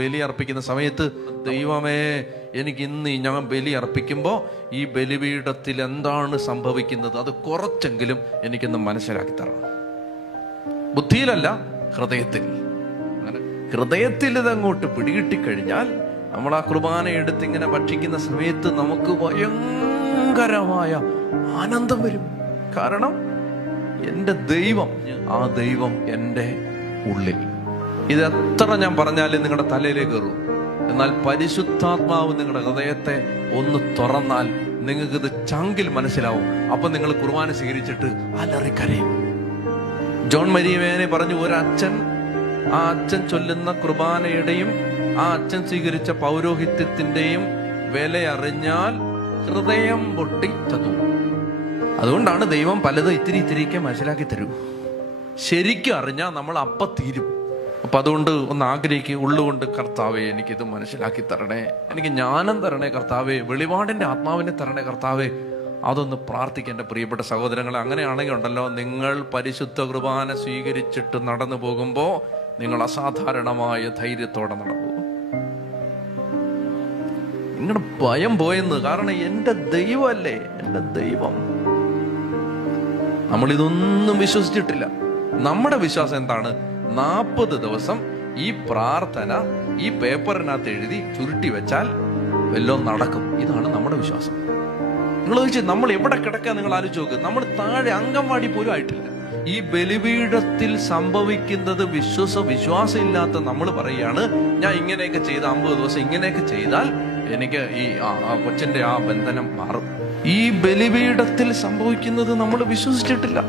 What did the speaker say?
ബലി അർപ്പിക്കുന്ന സമയത്ത് ദൈവമേ, എനിക്ക് ഇന്ന് ഞാൻ ബലി അർപ്പിക്കുമ്പോൾ ഈ ബലിപീഠത്തിൽ എന്താണ് സംഭവിക്കുന്നത് അത് കുറച്ചെങ്കിലും എനിക്കൊന്ന് മനസ്സിലാക്കി തരണം. ബുദ്ധിയിലല്ല, ഹൃദയത്തിൽ. അങ്ങനെ ഹൃദയത്തിൽ ഇതങ്ങോട്ട് പിടികിട്ടിക്കഴിഞ്ഞാൽ നമ്മൾ ആ കുർബാന എടുത്ത് ഇങ്ങനെ ഭക്ഷിക്കുന്ന സമയത്ത് നമുക്ക് ഭയങ്കരമായ ആനന്ദം വരും. കാരണം എൻ്റെ ദൈവം, ആ ദൈവം എൻ്റെ ഉള്ളിൽ. ഇത് എത്ര ഞാൻ പറഞ്ഞാലും നിങ്ങളുടെ തലയിലേക്ക് കയറും. എന്നാൽ പരിശുദ്ധാത്മാവ് നിങ്ങളുടെ ഹൃദയത്തെ ഒന്ന് തുറന്നാൽ നിങ്ങൾക്കിത് ചങ്കിൽ മനസ്സിലാവും. അപ്പൊ നിങ്ങൾ കുർബാന സ്വീകരിച്ചിട്ട് അലറിക്കരയും. ജോൺ മരിയമേനെ പറഞ്ഞു, ഒരച്ഛൻ ആ അച്ഛൻ ചൊല്ലുന്ന കുർബാനയുടെയും ആ അച്ഛൻ സ്വീകരിച്ച പൗരോഹിത്യത്തിന്റെയും വില അറിഞ്ഞാൽ ഹൃദയം പൊട്ടി ചത്തു. അതുകൊണ്ടാണ് ദൈവം പലതും ഇത്തിരി ഇത്തിരിക്കെ മനസ്സിലാക്കി തരൂ. ശരിക്കും അറിഞ്ഞാൽ നമ്മൾ അപ്പം തീരും. അപ്പൊ അതുകൊണ്ട് ഒന്ന് ആഗ്രഹിക്കുക, ഉള്ളുകൊണ്ട്, കർത്താവേ എനിക്കിത് മനസ്സിലാക്കി തരണേ, എനിക്ക് ജ്ഞാനം തരണേ കർത്താവേ, വെളിപാടിന്റെ ആത്മാവിനെ തരണേ കർത്താവേ. അതൊന്ന് പ്രാർത്ഥിക്കുക എൻ്റെ പ്രിയപ്പെട്ട സഹോദരങ്ങളെ. അങ്ങനെയാണെങ്കിൽ ഉണ്ടല്ലോ, നിങ്ങൾ പരിശുദ്ധ കുർബാന സ്വീകരിച്ചിട്ട് നടന്നു പോകുമ്പോൾ നിങ്ങൾ അസാധാരണമായ ധൈര്യത്തോടെ നടന്നു. നിങ്ങളുടെ ഭയം പോയെന്ന്. കാരണം എൻ്റെ ദൈവമല്ലേ, എൻ്റെ ദൈവം. നമ്മളിതൊന്നും വിശ്വസിച്ചിട്ടില്ല. നമ്മുടെ വിശ്വാസം എന്താണ്? 40 ദിവസം ഈ പ്രാർത്ഥന ഈ പേപ്പറിനകത്ത് എഴുതി ചുരുട്ടി വെച്ചാൽ വല്ലതും നടക്കും. ഇതാണ് നമ്മുടെ വിശ്വാസം. നിങ്ങൾ ചോദിച്ചു നമ്മൾ എവിടെ കിടക്കാൻ നിങ്ങൾ ആലോചിച്ച് നോക്ക്. നമ്മൾ താഴെ അംഗൻവാടി പോലും ആയിട്ടില്ല. ഈ ബലിപീഠത്തിൽ സംഭവിക്കുന്നത് വിശ്വാസം ഇല്ലാത്ത നമ്മൾ പറയുകയാണ്, ഞാൻ ഇങ്ങനെയൊക്കെ ചെയ്ത് 50 ദിവസം ഇങ്ങനെയൊക്കെ ചെയ്താൽ എനിക്ക് ഈ കൊച്ചിന്റെ ആ ബന്ധനം മാറും. ഈ ബലിപീഠത്തിൽ സംഭവിക്കുന്നത് നമ്മൾ വിശ്വസിച്ചിട്ടില്ല.